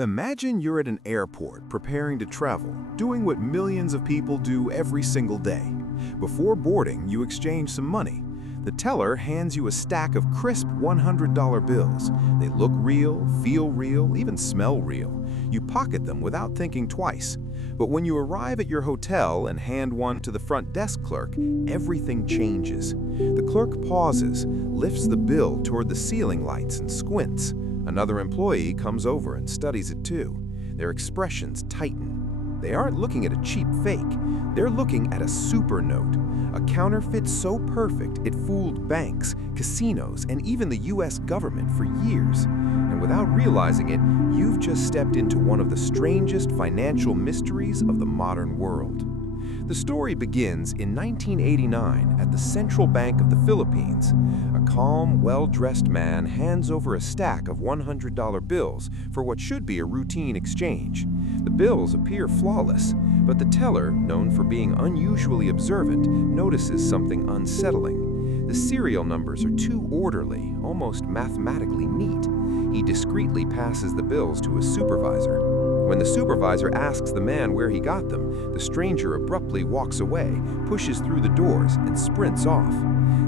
Imagine you're at an airport preparing to travel, doing what millions of people do every single day. Before boarding, you exchange some money. The teller hands you a stack of crisp $100 bills. They look real, feel real, even smell real. You pocket them without thinking twice. But when you arrive at your hotel and hand one to the front desk clerk, everything changes. The clerk pauses, lifts the bill toward the ceiling lights and squints. Another employee comes over and studies it too. Their expressions tighten. They aren't looking at a cheap fake. They're looking at a super note, a counterfeit so perfect it fooled banks, casinos, and even the US government for years. And without realizing it, you've just stepped into one of the strangest financial mysteries of the modern world. The story begins in 1989 at the Central Bank of the Philippines. A calm, well-dressed man hands over a stack of $100 bills for what should be a routine exchange. The bills appear flawless, but the teller, known for being unusually observant, notices something unsettling. The serial numbers are too orderly, almost mathematically neat. He discreetly passes the bills to his supervisor. When the supervisor asks the man where he got them, the stranger abruptly walks away, pushes through the doors, and sprints off.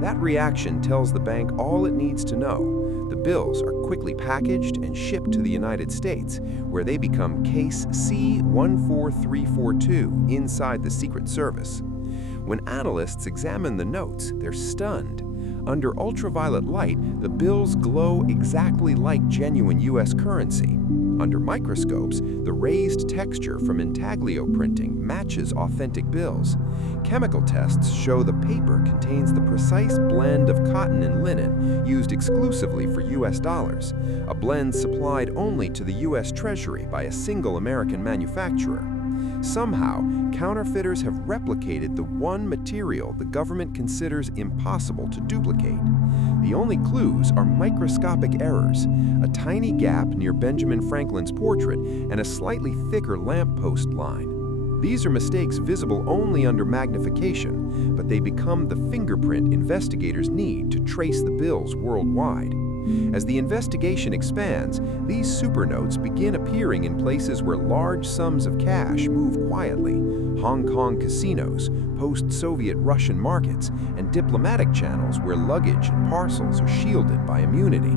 That reaction tells the bank all it needs to know. The bills are quickly packaged and shipped to the United States, where they become Case C14342 inside the Secret Service. When analysts examine the notes, they're stunned. Under ultraviolet light, the bills glow exactly like genuine US currency. Under microscopes, the raised texture from intaglio printing matches authentic bills. Chemical tests show the paper contains the precise blend of cotton and linen used exclusively for US dollars, a blend supplied only to the US Treasury by a single American manufacturer. Somehow, counterfeiters have replicated the one material the government considers impossible to duplicate. The only clues are microscopic errors, a tiny gap near Benjamin Franklin's portrait, and a slightly thicker lamppost line. These are mistakes visible only under magnification, but they become the fingerprint investigators need to trace the bills worldwide. As the investigation expands, these supernotes begin appearing in places where large sums of cash move quietly: Hong Kong casinos, post-Soviet Russian markets, and diplomatic channels where luggage and parcels are shielded by immunity.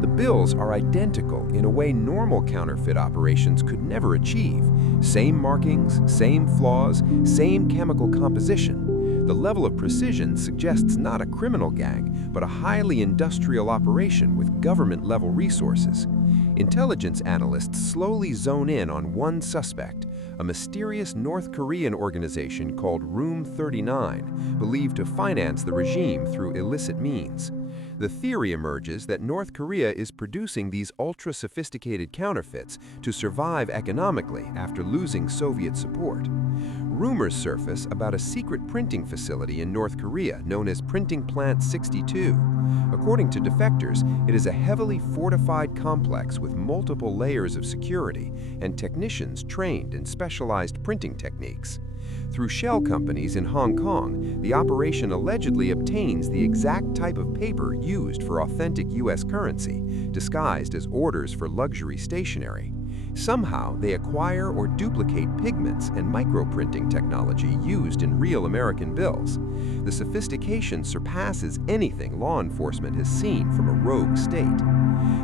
The bills are identical in a way normal counterfeit operations could never achieve. Same markings, same flaws, same chemical composition. The level of precision suggests not a criminal gang, but a highly industrial operation with government-level resources. Intelligence analysts slowly zone in on one suspect, a mysterious North Korean organization called Room 39, believed to finance the regime through illicit means. The theory emerges that North Korea is producing these ultra-sophisticated counterfeits to survive economically after losing Soviet support. Rumors surface about a secret printing facility in North Korea known as Printing Plant 62. According to defectors, it is a heavily fortified complex with multiple layers of security and technicians trained in specialized printing techniques. Through shell companies in Hong Kong, the operation allegedly obtains the exact type of paper used for authentic US currency, disguised as orders for luxury stationery. Somehow, they acquire or duplicate pigments and microprinting technology used in real American bills. The sophistication surpasses anything law enforcement has seen from a rogue state.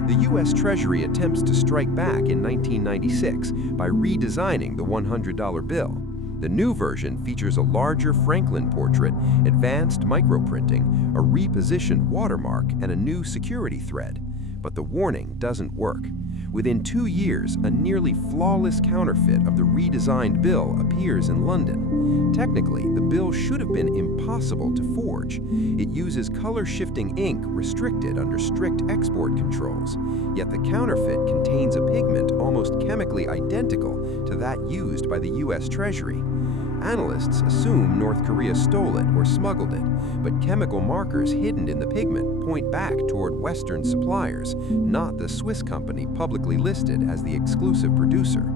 The US Treasury attempts to strike back in 1996 by redesigning the $100 bill. The new version features a larger Franklin portrait, advanced microprinting, a repositioned watermark, and a new security thread. But the warning doesn't work. Within 2 years, a nearly flawless counterfeit of the redesigned bill appears in London. Technically, the bill should have been impossible to forge. It uses color-shifting ink restricted under strict export controls. Yet the counterfeit contains a pigment almost chemically identical to that used by the US Treasury. Analysts assume North Korea stole it or smuggled it, but chemical markers hidden in the pigment point back toward Western suppliers, not the Swiss company publicly listed as the exclusive producer.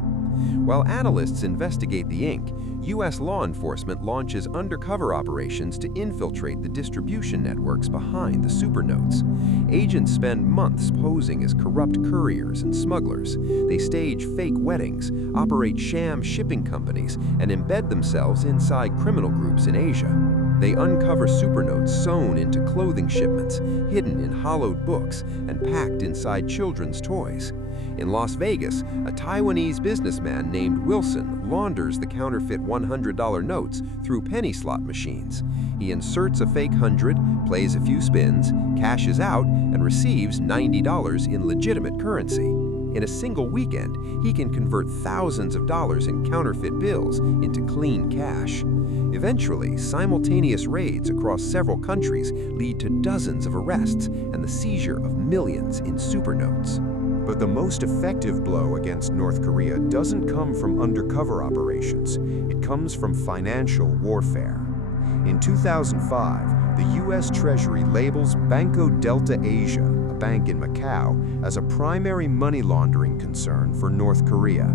While analysts investigate the ink, U.S. law enforcement launches undercover operations to infiltrate the distribution networks behind the supernotes. Agents spend months posing as corrupt couriers and smugglers. They stage fake weddings, operate sham shipping companies, and embed themselves inside criminal groups in Asia. They uncover supernotes sewn into clothing shipments, hidden in hollowed books, and packed inside children's toys. In Las Vegas, a Taiwanese businessman named Wilson launders the counterfeit $100 notes through penny slot machines. He inserts a fake 100, plays a few spins, cashes out, and receives $90 in legitimate currency. In a single weekend, he can convert thousands of dollars in counterfeit bills into clean cash. Eventually, simultaneous raids across several countries lead to dozens of arrests and the seizure of millions in supernotes. But the most effective blow against North Korea doesn't come from undercover operations. It comes from financial warfare. In 2005, the U.S. Treasury labels Banco Delta Asia, a bank in Macau, as a primary money laundering concern for North Korea.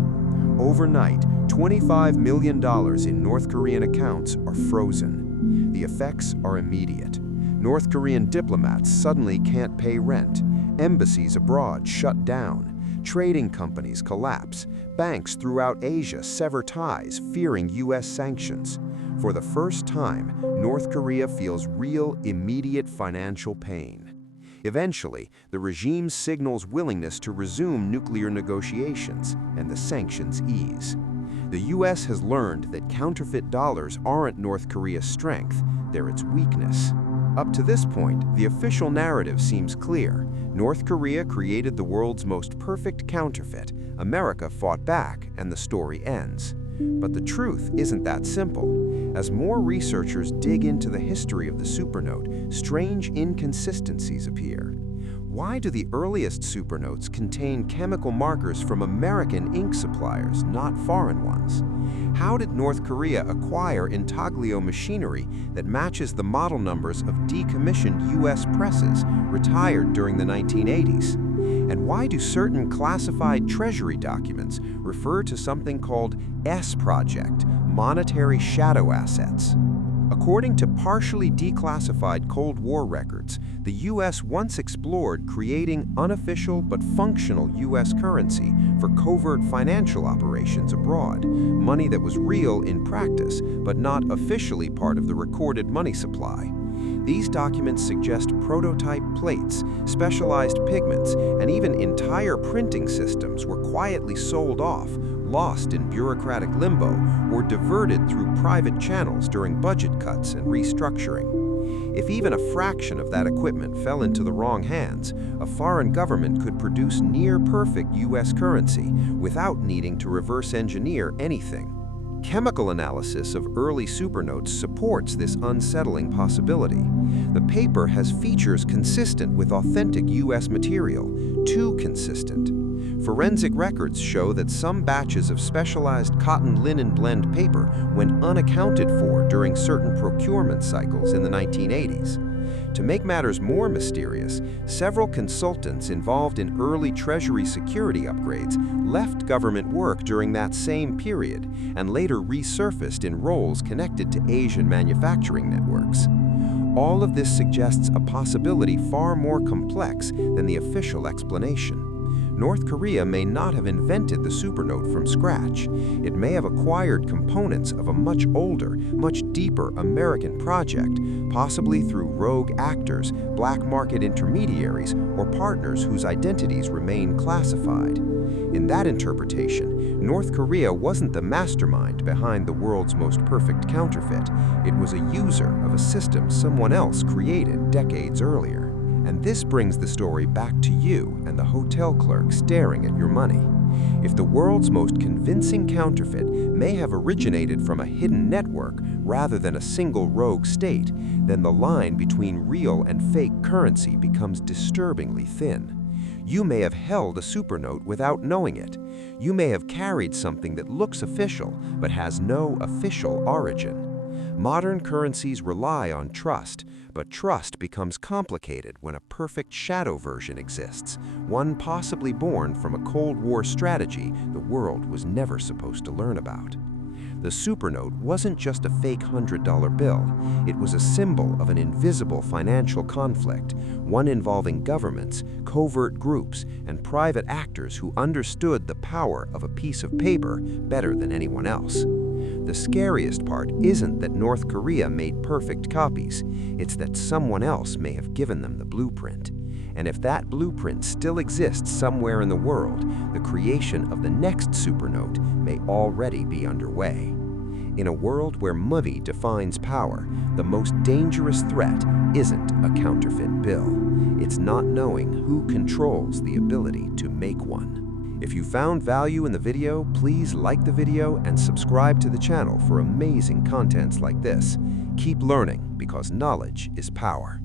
Overnight, $25 million in North Korean accounts are frozen. The effects are immediate. North Korean diplomats suddenly can't pay rent. Embassies abroad shut down. Trading companies collapse. Banks throughout Asia sever ties, fearing U.S. sanctions. For the first time, North Korea feels real, immediate financial pain. Eventually, the regime signals willingness to resume nuclear negotiations, and the sanctions ease. The U.S. has learned that counterfeit dollars aren't North Korea's strength, they're its weakness. Up to this point, the official narrative seems clear. North Korea created the world's most perfect counterfeit. America fought back, and the story ends. But the truth isn't that simple. As more researchers dig into the history of the supernote, strange inconsistencies appear. Why do the earliest supernotes contain chemical markers from American ink suppliers, not foreign ones? How did North Korea acquire intaglio machinery that matches the model numbers of decommissioned U.S. presses retired during the 1980s? And why do certain classified Treasury documents refer to something called S Project, monetary shadow assets? According to partially declassified Cold War records, the U.S. once explored creating unofficial but functional U.S. currency for covert financial operations abroad, money that was real in practice but not officially part of the recorded money supply. These documents suggest prototype plates, specialized pigments, and even entire printing systems were quietly sold off, lost in bureaucratic limbo, or diverted through private channels during budget cuts and restructuring. If even a fraction of that equipment fell into the wrong hands, a foreign government could produce near-perfect U.S. currency without needing to reverse engineer anything. Chemical analysis of early supernotes supports this unsettling possibility. The paper has features consistent with authentic U.S. material, too consistent. Forensic records show that some batches of specialized cotton-linen blend paper went unaccounted for during certain procurement cycles in the 1980s. To make matters more mysterious, several consultants involved in early Treasury security upgrades left government work during that same period and later resurfaced in roles connected to Asian manufacturing networks. All of this suggests a possibility far more complex than the official explanation. North Korea may not have invented the supernote from scratch. It may have acquired components of a much older, much deeper American project, possibly through rogue actors, black market intermediaries, or partners whose identities remain classified. In that interpretation, North Korea wasn't the mastermind behind the world's most perfect counterfeit. It was a user of a system someone else created decades earlier. And this brings the story back to you and the hotel clerk staring at your money. If the world's most convincing counterfeit may have originated from a hidden network rather than a single rogue state, then the line between real and fake currency becomes disturbingly thin. You may have held a supernote without knowing it. You may have carried something that looks official but has no official origin. Modern currencies rely on trust, but trust becomes complicated when a perfect shadow version exists, one possibly born from a Cold War strategy the world was never supposed to learn about. The supernote wasn't just a fake $100 bill. It was a symbol of an invisible financial conflict, one involving governments, covert groups, and private actors who understood the power of a piece of paper better than anyone else. The scariest part isn't that North Korea made perfect copies, it's that someone else may have given them the blueprint. And if that blueprint still exists somewhere in the world, the creation of the next supernote may already be underway. In a world where money defines power, the most dangerous threat isn't a counterfeit bill. It's not knowing who controls the ability to make one. If you found value in the video, please like the video and subscribe to the channel for amazing contents like this. Keep learning because knowledge is power.